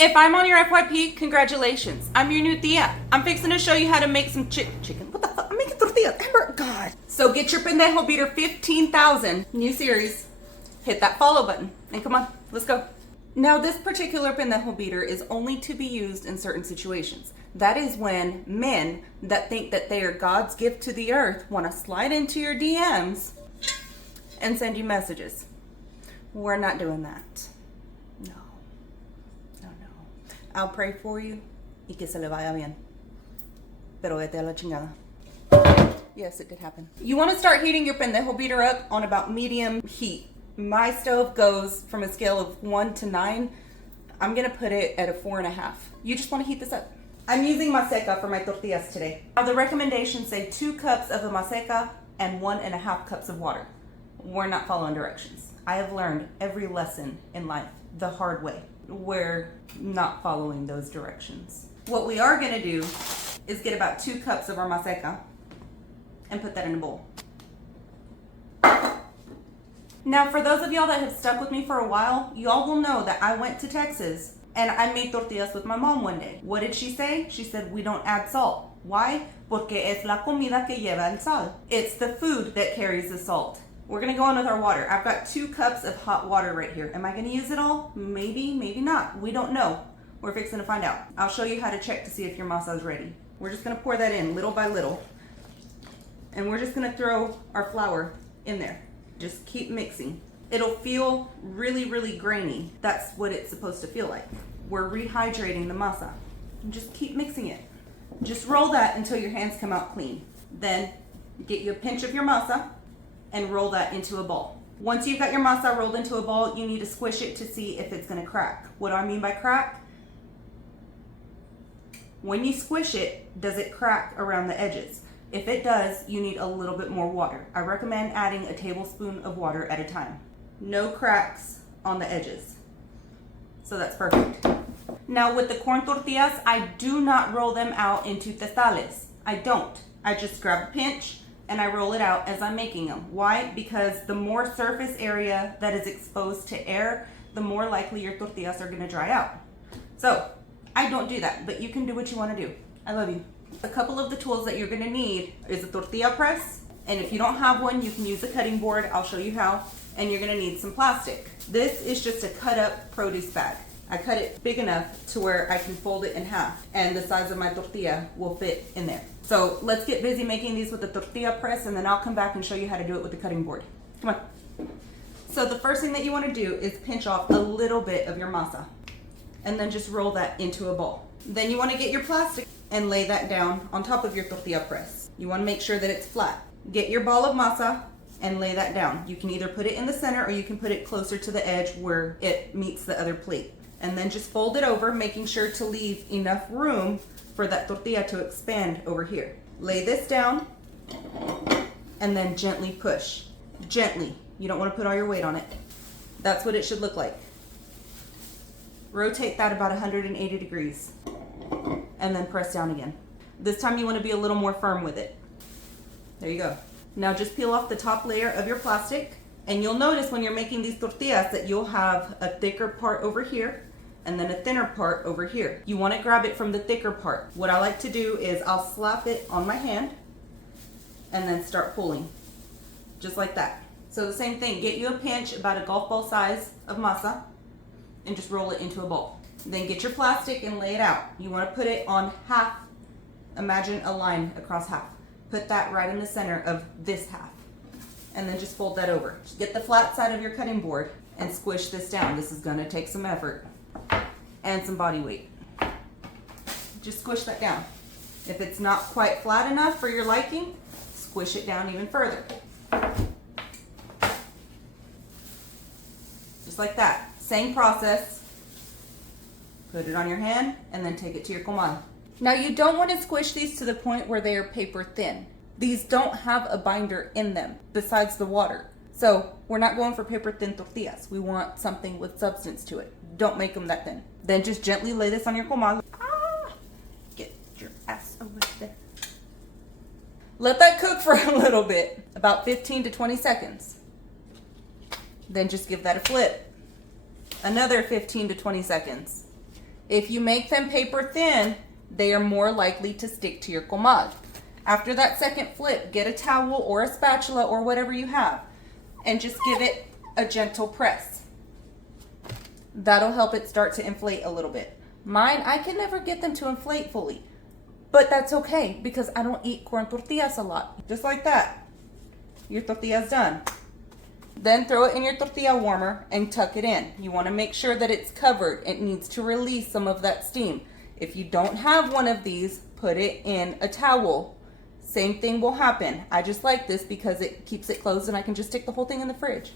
If I'm on your FYP, congratulations. I'm your new tia. I'm fixing to show you how to make some chicken. What the fuck? I'm making tortillas. Amber, God. So get your pendejo beater 15,000. New series. Hit that follow button. And come on, let's go. Now this particular pendejo beater is only to be used in certain situations. That is when men that think that they are God's gift to the earth want to slide into your DMs and send you messages. We're not doing that. No. I'll pray for you y que se le vaya bien. Pero vete a la chingada. Yes, it did happen. You want to start heating your pendejo beater up on about medium heat. My stove goes from a scale of 1 to 9. I'm going to put it at a 4.5. You just want to heat this up. I'm using Maseca for my tortillas today. Now the recommendations say 2 cups of a Maseca and 1.5 cups of water. We're not following directions. I have learned every lesson in life the hard way. We're not following those directions. What we are going to do is get about 2 cups of our Maseca and put that in a bowl. Now, for those of y'all that have stuck with me for a while, y'all will know that I went to Texas and I made tortillas with my mom one day. What did she say? She said, we don't add salt. Why? Porque es la comida que lleva el sal. It's the food that carries the salt. We're gonna go in with our water. I've got 2 cups of hot water right here. Am I gonna use it all? Maybe, maybe not. We don't know. We're fixing to find out. I'll show you how to check to see if your masa is ready. We're just gonna pour that in little by little. And we're just gonna throw our flour in there. Just keep mixing. It'll feel really, really grainy. That's what it's supposed to feel like. We're rehydrating the masa. And just keep mixing it. Just roll that until your hands come out clean. Then get you a pinch of your masa and roll that into a ball. Once you've got your masa rolled into a ball, you need to squish it to see if it's gonna crack. What do I mean by crack? When you squish it, does it crack around the edges? If it does, you need a little bit more water. I recommend adding a tablespoon of water at a time. No cracks on the edges. So that's perfect. Now with the corn tortillas, I do not roll them out into testales. I don't. I just grab a pinch and I roll it out as I'm making them. Why? Because the more surface area that is exposed to air, the more likely your tortillas are gonna dry out. So I don't do that, but you can do what you wanna do. I love you. A couple of the tools that you're gonna need is a tortilla press, and if you don't have one, you can use a cutting board. I'll show you how. And you're gonna need some plastic. This is just a cut up produce bag. I cut it big enough to where I can fold it in half, and the size of my tortilla will fit in there. So let's get busy making these with the tortilla press, and then I'll come back and show you how to do it with the cutting board. Come on. So the first thing that you wanna do is pinch off a little bit of your masa, and then just roll that into a ball. Then you wanna get your plastic and lay that down on top of your tortilla press. You wanna make sure that it's flat. Get your ball of masa and lay that down. You can either put it in the center or you can put it closer to the edge where it meets the other plate. And then just fold it over, making sure to leave enough room for that tortilla to expand over here. Lay this down and then gently push. Gently. You don't want to put all your weight on it. That's what it should look like. Rotate that about 180 degrees and then press down again. This time you want to be a little more firm with it. There you go. Now just peel off the top layer of your plastic, and you'll notice when you're making these tortillas that you'll have a thicker part over here and then a thinner part over here. You want to grab it from the thicker part. What I like to do is I'll slap it on my hand and then start pulling, just like that. So the same thing, get you a pinch about a golf ball size of masa and just roll it into a ball. Then get your plastic and lay it out. You want to put it on half. Imagine a line across half. Put that right in the center of this half. And then just fold that over. Just get the flat side of your cutting board and squish this down. This is gonna take some effort and some body weight. Just squish that down. If it's not quite flat enough for your liking, squish it down even further. Just like that. Same process. Put it on your hand and then take it to your comal. Now you don't want to squish these to the point where they are paper thin. These don't have a binder in them besides the water. So we're not going for paper thin tortillas. We want something with substance to it. Don't make them that thin. Then just gently lay this on your comal. Get your ass over there. Let that cook for a little bit, about 15 to 20 seconds. Then just give that a flip. Another 15 to 20 seconds. If you make them paper thin, they are more likely to stick to your comal. After that second flip, get a towel or a spatula or whatever you have and just give it a gentle press. That'll help it start to inflate a little bit. Mine, I can never get them to inflate fully, but that's okay because I don't eat corn tortillas a lot. Just like that, your tortilla's done. Then throw it in your tortilla warmer and tuck it in. You want to make sure that it's covered. It needs to release some of that steam. If you don't have one of these, put it in a towel. Same thing will happen. I just like this because it keeps it closed and I can just stick the whole thing in the fridge.